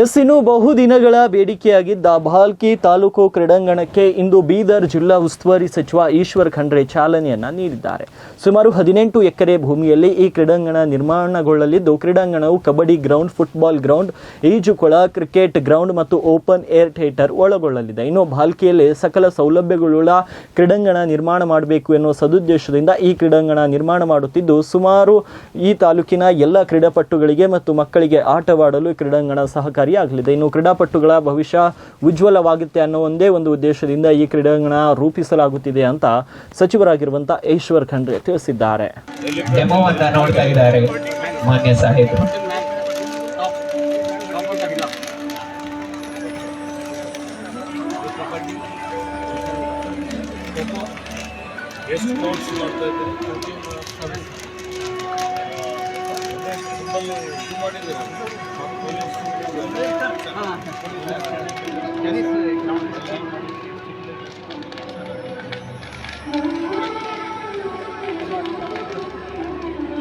ಇನ್ನು ಬಹುದಿನಗಳ ಬೇಡಿಕೆಯಾಗಿದ್ದ ಭಾಲ್ಕಿ ತಾಲೂಕು ಕ್ರೀಡಾಂಗಣಕ್ಕೆ ಇಂದು ಬೀದರ್ ಜಿಲ್ಲಾ ಉಸ್ತುವಾರಿ ಸಚಿವ ಈಶ್ವರ್ ಖಂಡ್ರೆ ಚಾಲನೆಯನ್ನ ನೀಡಿದ್ದಾರೆ. ಸುಮಾರು 18 ಎಕರೆ ಭೂಮಿಯಲ್ಲಿ ಈ ಕ್ರೀಡಾಂಗಣ ನಿರ್ಮಾಣಗೊಳ್ಳಲಿದ್ದು, ಕ್ರೀಡಾಂಗಣವು ಕಬಡ್ಡಿ ಗ್ರೌಂಡ್, ಫುಟ್ಬಾಲ್ ಗ್ರೌಂಡ್, ಈಜುಕೊಳ, ಕ್ರಿಕೆಟ್ ಗ್ರೌಂಡ್ ಮತ್ತು ಓಪನ್ ಏರ್ ಥಿಯೇಟರ್ ಒಳಗೊಳ್ಳಲಿದೆ. ಇನ್ನು ಭಾಲ್ಕಿಯಲ್ಲಿ ಸಕಲ ಸೌಲಭ್ಯಗಳುಳ್ಳ ಕ್ರೀಡಾಂಗಣ ನಿರ್ಮಾಣ ಮಾಡಬೇಕು ಎನ್ನುವ ಸದುದ್ದೇಶದಿಂದ ಈ ಕ್ರೀಡಾಂಗಣ ನಿರ್ಮಾಣ ಮಾಡುತ್ತಿದ್ದು, ಸುಮಾರು ಈ ತಾಲೂಕಿನ ಎಲ್ಲ ಕ್ರೀಡಾಪಟುಗಳಿಗೆ ಮತ್ತು ಮಕ್ಕಳಿಗೆ ಆಟವಾಡಲು ಕ್ರೀಡಾಂಗಣ ಸಹಕಾರಿಯಾಗಲಿದೆ. ಇನ್ನು ಕ್ರೀಡಾಪಟುಗಳ ಭವಿಷ್ಯ ಉಜ್ವಲವಾಗುತ್ತೆ ಅನ್ನೋ ಒಂದೇ ಒಂದು ಉದ್ದೇಶದಿಂದ ಈ ಕ್ರೀಡಾಂಗಣ ರೂಪಿಸಲಾಗುತ್ತಿದೆ ಅಂತ ಸಚಿವರಾಗಿರುವಂತಹ ಈಶ್ವರ್ ಖಂಡ್ರೆ ತಿಳಿಸಿದ್ದಾರೆ. ನೋಡ್ತಾ ಇದ್ದಾರೆ ಮಾನ್ಯ ಸಾಹೇಬರು. ಎಷ್ಟು ಕೋರ್ಸ್ ಮಾಡ್ತಾ ಇದ್ದಾರೆ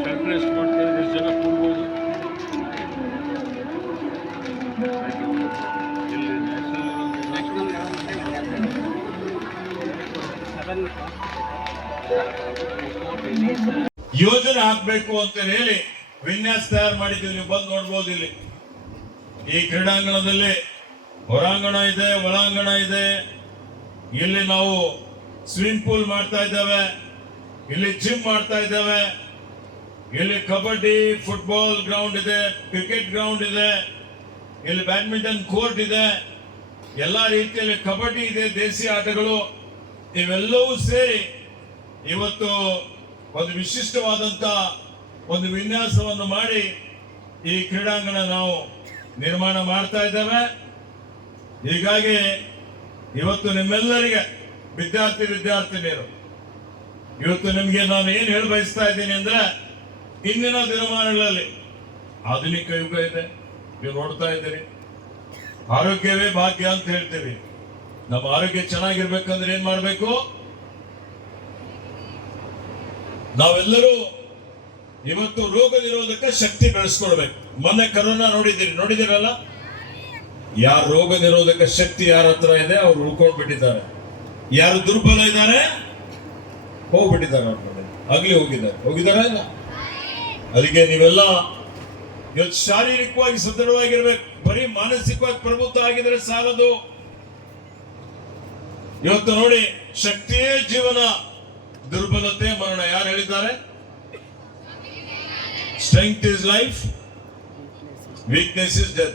ಸೆಂಟ್ರೆಸ್ಟ್ ಮಾಡ್ತಾ ಇದ್ದಾರೆ, ಎಷ್ಟು ಜನ ಕೂಡ್ಬೋದು. ಯೋಜನೆ ಹಾಕಬೇಕು ಅಂತ ಹೇಳಿ ವಿನ್ಯಾಸ ತಯಾರು ಮಾಡಿದ್ದೀವಿ. ನೀವು ಬಂದು ನೋಡ್ಬೋದು. ಇಲ್ಲಿ ಈ ಕ್ರೀಡಾಂಗಣದಲ್ಲಿ ಹೊರಾಂಗಣ ಇದೆ, ಒಳಾಂಗಣ ಇದೆ. ಇಲ್ಲಿ ನಾವು ಸ್ವಿಮ್ಮಿಂಗ್ ಪೂಲ್ ಮಾಡ್ತಾ ಇದ್ದೇವೆ, ಇಲ್ಲಿ ಜಿಮ್ ಮಾಡ್ತಾ ಇದ್ದೇವೆ, ಇಲ್ಲಿ ಕಬಡ್ಡಿ, ಫುಟ್ಬಾಲ್ ಗ್ರೌಂಡ್ ಇದೆ, ಕ್ರಿಕೆಟ್ ಗ್ರೌಂಡ್ ಇದೆ, ಇಲ್ಲಿ ಬ್ಯಾಡ್ಮಿಂಟನ್ ಕೋರ್ಟ್ ಇದೆ, ಎಲ್ಲಾ ರೀತಿಯಲ್ಲಿ ಕಬಡ್ಡಿ ಇದೆ, ದೇಸಿ ಆಟಗಳು. ಇವೆಲ್ಲವೂ ಸೇರಿ ಇವತ್ತು ಒಂದು ವಿಶಿಷ್ಟವಾದಂತ ಒಂದು ವಿನ್ಯಾಸವನ್ನು ಮಾಡಿ ಈ ಕ್ರೀಡಾಂಗಣ ನಾವು ನಿರ್ಮಾಣ ಮಾಡ್ತಾ ಇದ್ದೇವೆ. ಹೀಗಾಗಿ ಇವತ್ತು ನಿಮ್ಮೆಲ್ಲರಿಗೆ ವಿದ್ಯಾರ್ಥಿನಿಯರು, ಇವತ್ತು ನಿಮ್ಗೆ ನಾನು ಏನ್ ಹೇಳಿ ಬಯಸ್ತಾ ಇದ್ದೀನಿ ಅಂದ್ರೆ, ಇಂದಿನ ದಿನಮಾನಗಳಲ್ಲಿ ಆಧುನಿಕ ಯುಗ ಇದೆ. ನೀವು ನೋಡ್ತಾ ಇದ್ದೀರಿ, ಆರೋಗ್ಯವೇ ಭಾಗ್ಯ ಅಂತ ಹೇಳ್ತೀವಿ. ನಮ್ಮ ಆರೋಗ್ಯ ಚೆನ್ನಾಗಿರ್ಬೇಕಂದ್ರೆ ಏನ್ ಮಾಡ್ಬೇಕು? ನಾವೆಲ್ಲರೂ ಇವತ್ತು ರೋಗ ನಿರೋಧಕ ಶಕ್ತಿ ಬೆಳೆಸ್ಕೊಳ್ಬೇಕು. ಮೊನ್ನೆ ಕರೋನಾ ನೋಡಿದಿರಲ್ಲ, ಯಾರ ರೋಗ ನಿರೋಧಕ ಶಕ್ತಿ ಯಾರ ಹತ್ರ ಇದೆ ಅವ್ರು ಉಳ್ಕೊಂಡ್ಬಿಟ್ಟಿದ್ದಾರೆ. ಯಾರು ದುರ್ಬಲ ಇದ್ದಾರೆ ಹೋಗ್ಬಿಟ್ಟಿದ್ದಾರೆ, ಆಗ್ಲಿ ಹೋಗಿದ್ದಾರೆ ಇಲ್ಲ. ಅದಕ್ಕೆ ನೀವೆಲ್ಲ ಇವತ್ತು ಶಾರೀರಿಕವಾಗಿ ಸದೃಢವಾಗಿರ್ಬೇಕು. ಬರೀ ಮಾನಸಿಕವಾಗಿ ಪ್ರಬುದ್ಧ ಆಗಿದ್ರೆ ಸಾಲದು. ಇವತ್ತು ನೋಡಿ, ಶಕ್ತಿಯೇ ಜೀವನ, ದುರ್ಬಲತೆ ಮರಣ. ಯಾರು ಹೇಳಿದ್ದಾರೆ? Strength is life, weakness is death.